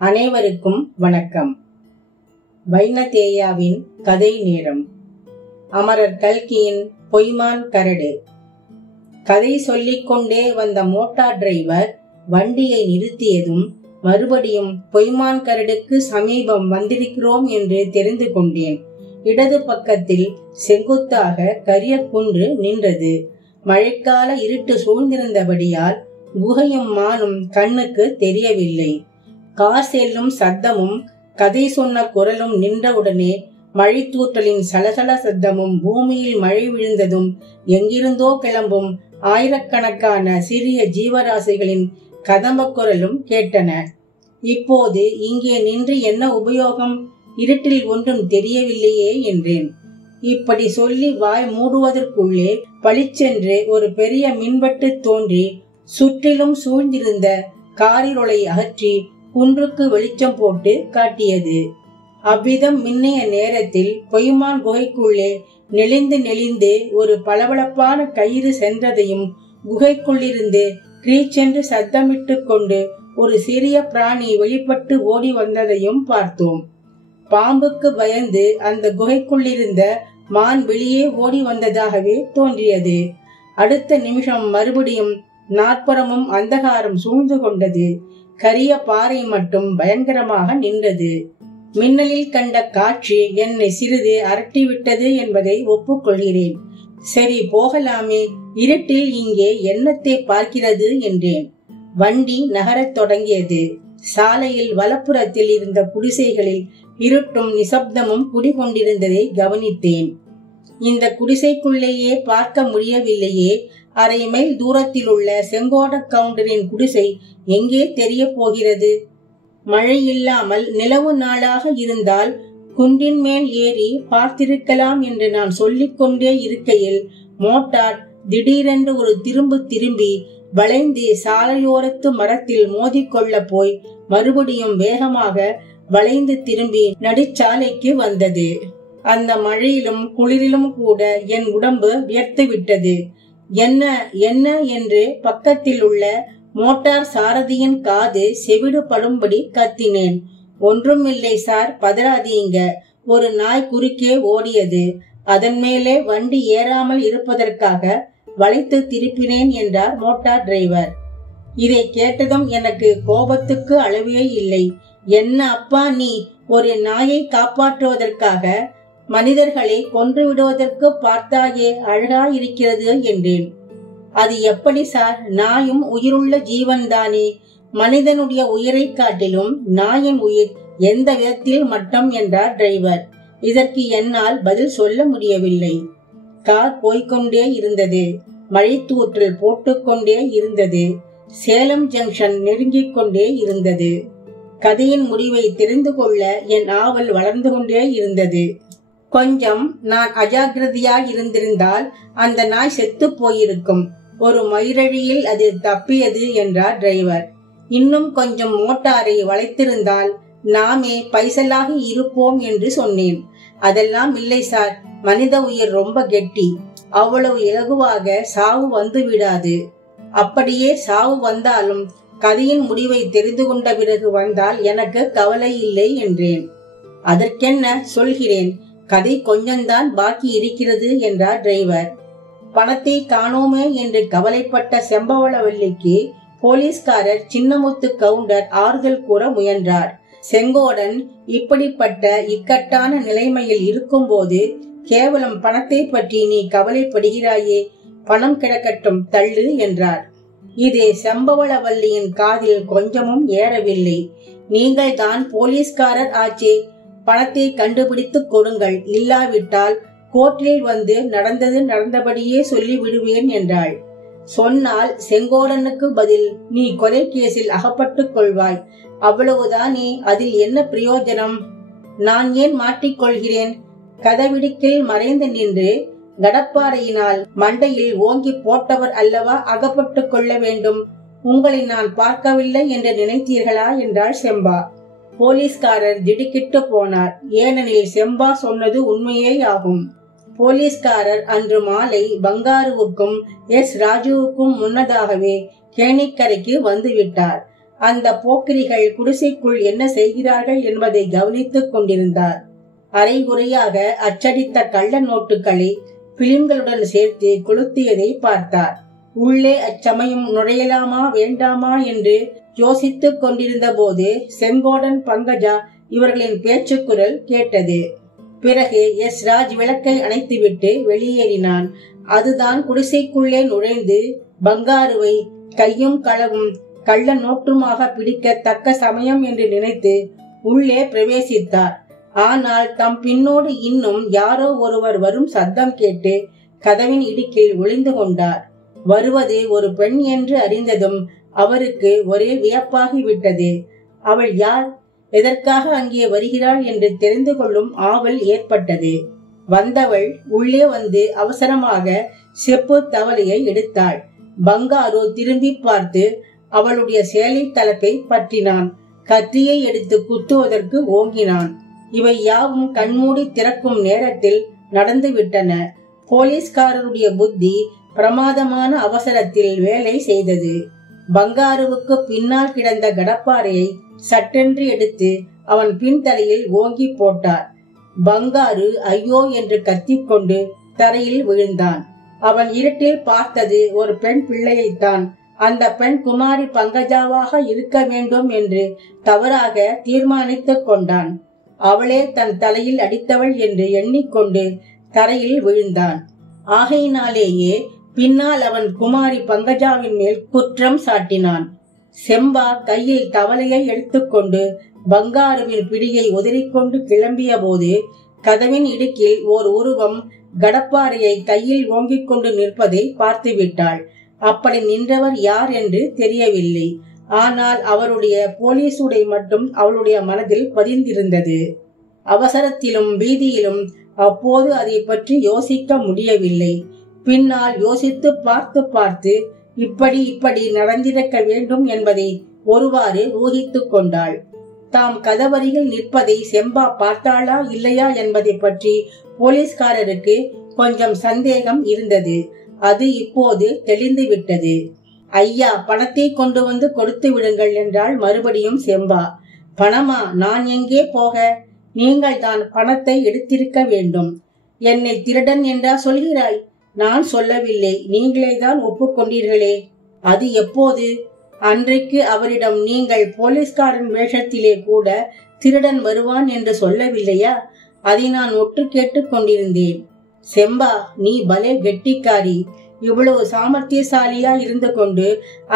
அனைவருக்கும் வணக்கம். வைனதேயாவின் கதை நேரம். அமரர் கல்கியின் பொய்மான் கரடு. கதை சொல்லிக்கொண்டே வந்த மோட்டார் டிரைவர் வண்டியை நிறுத்தியதும் மறுபடியும் பொய்மான் கரடுக்கு சமீபம் வந்திருக்கிறோம் என்று தெரிந்து கொண்டேன். இடது பக்கத்தில் செங்குத்தாக கரிய குன்று நின்றது. மழைக்கால இருட்டு சூழ்ந்திருந்தபடியால் குகையும் மானும் கண்ணுக்கு தெரியவில்லை. கார் செல்லும் சத்தமும் கதை சொன்ன குரலும் நின்றவுடனே மழை தூற்றலின் சலசல சத்தமும் பூமியில் மழை விழுந்ததும் எங்கிருந்தோ கிளம்பும் ஆயிரக்கணக்கான சிறிய ஜீவராசிகளின் கதம்ப குரலும் கேட்டன. இப்போது இங்கே நின்று என்ன உபயோகம்? இருட்டில் ஒன்றும் தெரியவில்லையே என்றேன். இப்படி சொல்லி வாய் மூடுவதற்குள்ளே பளிச்சென்று ஒரு பெரிய மின்வெட்டு தோன்றி சுற்றிலும் சூழ்ந்திருந்த காரிருளை அகற்றி குன்றுக்கு வெளிச்சம் போட்டு காட்டியது. அவ்விதம் மின்னிய நேரத்தில் பொய்மான் குகைக்குள்ளே நெளிந்து ஒரு பளபளப்பான கயிறு சென்றதையும் குகைக்குள்ளிருந்து கிரீச்சென்று சத்தமிட்டு கொண்டு ஒரு சிறிய பிராணி வெளிப்பட்டு ஓடி வந்ததையும் பார்த்தோம். பாம்புக்கு பயந்து அந்த குகைக்குள்ளிருந்த மான் வெளியே ஓடி வந்ததாகவே தோன்றியது. அடுத்த நிமிஷம் மறுபடியும் நாற்புறமும் அந்தகாரம் சூழ்ந்து கொண்டது. கரிய பாறை மட்டும் பயங்கரமாக நின்றது. மின்னலில் கண்ட காட்சி என்னை சிறிது அரட்டிவிட்டது என்பதை ஒப்புக்கொள்கிறேன். சரி, போகலாமே, இருட்டில் இங்கே என்னத்தை பார்க்கிறது என்றேன். வண்டி நகரத் தொடங்கியது. சாலையில் வலப்புறத்தில் இருந்த குடிசைகளில் இருட்டும் நிசப்தமும் குடிகொண்டிருந்ததை கவனித்தேன். இந்த குடிசைக்குள்ளேயே பார்க்க முடியவில்லையே. அரை மைல் தூரத்தில் உள்ள செங்கோட கவுண்டரின் குடிசை எங்கே தெரிய போகிறது? மழை இல்லாமல் நிலவு நாளாக இருந்தால் குன்றின் மேல் ஏறி பார்த்திருக்கலாம் என்று நான் சொல்லிக்கொண்டே இருக்கையில் மோட்டார் திடீரென்று ஒரு திரும்பி வளைந்து சாலையோரத்து மரத்தில் மோதிக்கொள்ள போய் மறுபடியும் வேகமாக வளைந்து திரும்பி நடுச்சாலைக்கு வந்தது. அந்த மழையிலும் குளிரிலும் கூட என் உடம்பு வியர்த்து விட்டது. என்ன என்ன என்று பக்கத்தில் உள்ள மோட்டார் சாரதியின் காது செவிடு படும்படி கத்தினேன். ஒன்றும் இல்லை சார், பதறாதீங்க. ஒரு நாய் குறுக்கே ஓடியது. அதன் மேலே வண்டி ஏறாமல் இருப்பதற்காக வளைத்து திருப்பினேன் என்றார் மோட்டார் டிரைவர். இதை கேட்டதும் எனக்கு கோபத்துக்கு அளவே இல்லை. என்ன அப்பா நீ, ஒரு நாயை காப்பாற்றுவதற்காக மனிதர்களை கொன்று விடுவதற்கு பார்த்தாயே, அழகாயிருக்கிறது என்றேன். அது எப்படி சார்? நாயும் உயிருள்ள ஜீவன் தானே. மனிதனுடைய உயிரை காட்டிலும் நாயின் உயிர் எந்த விதத்தில் மட்டம் என்றார் டிரைவர். இதற்கு என்னால் பதில் சொல்ல முடியவில்லை. கார் போய்கொண்டே இருந்தது. மழை தூற்றல் போட்டுக்கொண்டே இருந்தது. சேலம் ஜங்ஷன் நெருங்கிக் கொண்டே இருந்தது. கதையின் முடிவை தெரிந்து கொள்ள என் ஆவல் வளர்ந்து கொண்டே இருந்தது. கொஞ்சம் நான் அஜாக்கிரதையாக இருந்திருந்தால் அந்த நாய் செத்து போயிருக்கும். ஒரு மயிரழியில் அது தப்பியது என்றார் டிரைவர். இன்னும் கொஞ்சம் மோட்டாரை வளைத்திருந்தால் நாமே பைசலாக இருப்போம் என்று சொன்னேன். அதெல்லாம் இல்லை சார், மனித உயிர் ரொம்ப கெட்டி. அவ்வளவு இலகுவாக சாவு வந்து விடாது. அப்படியே சாவு வந்தாலும் கதையின் முடிவை தெரிந்து கொண்ட பிறகு வந்தால் எனக்கு கவலை இல்லை என்றேன். அதற்கென்ன, சொல்கிறேன். கதை கொஞ்சம்தான் பாக்கி இருக்கிறது என்றார் டிரைவர். பணத்தை காணோமே என்று கவலைப்பட்ட செம்பவளவல்லிக்கு போலீஸ்காரர் சின்னமுத்து கவுண்டர் ஆறுதல் கூற முயன்றார். செங்கோடன் இப்படிப்பட்ட இக்கட்டான நிலைமையில் இருக்கும் போது கேவலம் பணத்தை பற்றி நீ கவலைப்படுகிறாயே, பணம் கிடக்கட்டும், தள்ளு என்றார். இது செம்பவளவல்லியின் காதில் கொஞ்சமும் ஏறவில்லை. நீங்கள் தான் போலீஸ்காரர் ஆச்சே, பணத்தை கண்டுபிடித்து கொடுங்கள், இல்லாவிட்டால் கோர்ட்டில் வந்து நடந்தது நடந்தபடியே சொல்லி விடுவேன் என்றாள். சொன்னால் செங்கோடனுக்கு பதில் நீ கொலை கேஸில் அகப்பட்டுக் கொள்வாய், அவ்வளவுதானே, அதில் என்ன பிரயோஜனம்? நான் ஏன் மாட்டிக்கொள்கிறேன்? கதவிடுக்கில் மறைந்து நின்று கடப்பாறையினால் மண்டையில் ஓங்கி போட்டவர் அல்லவா அகப்பட்டு கொள்ள வேண்டும். உங்களை நான் பார்க்கவில்லை என்று நினைத்தீர்களா என்றாள் செம்பா. போலீஸ்காரர் திடுக்கிட்டு போனார். ஏனெனில் செம்பா சொன்னது உண்மையே ஆகும். போலீஸ்காரர் அன்று மாலை பங்காருவுக்கும் எஸ் ராஜுவுக்கும் முன்னதாகவே கேணிக்கரைக்கு வந்துவிட்டார். அந்த போக்கிரிகள் குடிசைக்குள் என்ன செய்கிறார்கள் என்பதை கவனித்துக் கொண்டிருந்தார். அரைகுறையாக அச்சடித்த கள்ள நோட்டுகளை பிலிம்களுடன் சேர்த்து கொளுத்தியதை பார்த்தார். உள்ளே அச்சமயம் நுழையலாமா வேண்டாமா என்று யோசித்துக் கொண்டிருந்த போது செங்கோடன், பங்கஜா இவர்களின் பேச்சுக்குரல் கேட்டது. பிறகு எஸ் ராஜ் விளக்கை அணைத்துவிட்டு வெளியேறினான். அதுதான் குடிசைக்குள்ளே நுழைந்து பங்காருவை கையும் களவும் கள்ள நோட்டுமாக பிடிக்க தக்க சமயம் என்று நினைத்து உள்ளே பிரவேசித்தார். ஆனால் தம் பின்னோடு இன்னும் யாரோ ஒருவர் வரும் சத்தம் கேட்டு கதவின் இடுக்கில் ஒளிந்து கொண்டார். வருவது ஒரு பெண் என்று அறிந்ததும் அவருக்கு ஒரே வியப்பாகிவிட்டது. அவள் யார், எதற்காக அங்கே வருகிறாள் என்று தெரிந்து கொள்ளும் ஆவல் ஏற்பட்டது. வந்தவள் உள்ளே வந்து அவசரமாக செப்பு தவளையை எடுத்தாள். பங்காரு திரும்பி பார்த்து அவளுடைய சேலை தலைப்பை பற்றினான். கத்தியை எடுத்து குத்துவதற்கு ஓங்கினான். இவை யாவும் கண்மூடி திறக்கும் நேரத்தில் நடந்துவிட்டன. போலீஸ்காரருடைய புத்தி பிரமாதமான அவசரத்தில் வேலை செய்தது. பங்காருவுக்கு பின்னால் கிடந்த கடப்பாறையை சட்டென்று எடுத்து அவன் பின்தலையில் ஓங்கி போட்டார். பங்காரு ஐயோ என்று கத்திக்கொண்டு தரையில் விழுந்தான். அவன் இருட்டில் பார்த்தது ஒரு பெண் பிள்ளையைத்தான். அந்த பெண் குமாரி பங்கஜாவாக இருக்க வேண்டும் என்று தவறாக தீர்மானித்துக் கொண்டான். அவளே தன் தலையில் அடித்தவள் என்று எண்ணிக்கொண்டு தரையில் விழுந்தான். ஆகையினாலேயே பின்னால் அவன் குமாரி பங்கஜாவின் மேல் குற்றம் சாட்டினான். செம்பா கையில் தவளையை எடுத்துக்கொண்டு பங்காருவின் பிடியை உதறிக்கொண்டு கிளம்பிய போது கதவின் இடுக்கில் ஓர் உருவம் கடப்பாறையை கையில் ஓங்கிக் கொண்டு நிற்பதை பார்த்துவிட்டாள். அப்படி நின்றவர் யார் என்று தெரியவில்லை. ஆனால் அவருடைய போலீஸ் உடை மட்டும் அவளுடைய மனதில் பதிந்திருந்தது. அவசரத்திலும் பீதியிலும் அப்போது அதை பற்றி யோசிக்க முடியவில்லை. பின்னால் யோசித்து பார்த்து பார்த்து இப்படி நடந்திருக்க வேண்டும் என்பதை ஒருவாறு ஊகித்துக் கொண்டாள். தாம் கதவரியில் நிற்பதை செம்பா பார்த்தாளா இல்லையா என்பதை பற்றி போலீஸ்காரருக்கு கொஞ்சம் சந்தேகம் இருந்தது. அது இப்போது தெளிந்து விட்டது. ஐயா, பணத்தை கொண்டு வந்து கொடுத்து விடுங்கள் என்றாள் மறுபடியும் செம்பா. பணமா? நான் எங்கே போக? நீங்கள் தான் பணத்தை எடுத்திருக்க வேண்டும். என்னை திருடன் என்றா சொல்கிறாய்? நான் சொல்லவில்லை, நீங்களே தான் ஒப்புக்கொண்டீர்களே. அது எப்போது? அன்றைக்கு அவரிடம் நீங்கள் போலீஸ்காரன் வேஷத்திலே கூட திருடன் வருவான் என்று சொல்லவில்லையா? அதை நான் ஒற்று கேட்டுக் கொண்டிருந்தேன். செம்பா, நீ பலே கெட்டிக்காரி. இவ்வளவு சாமர்த்தியசாலியா இருந்து கொண்டு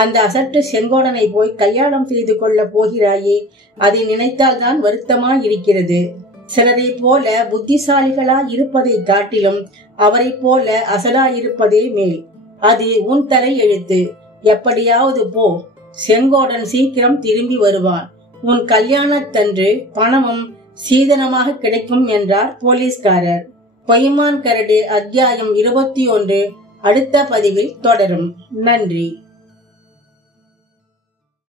அந்த அசட்டு செங்கோடனை போய் கல்யாணம் செய்து கொள்ள போகிறாயே, அதை நினைத்தால் தான் வருத்தமா இருக்கிறது. சிலரை போல புத்திசாலிகளா இருப்பதை காட்டிலும் அவரை போல அசலா இருப்பதே மேல். அது உன் தலை எழுத்து. எப்படியாவது போ. செங்கோடன் சீக்கிரம் திரும்பி வருவான். உன் கல்யாணத்தன்று பணமும் சீதனமாக கிடைக்கும் என்றார் போலீஸ்காரர். பொய்மான் கரடு அத்தியாயம் 21 அடுத்த பதிவில் தொடரும். நன்றி.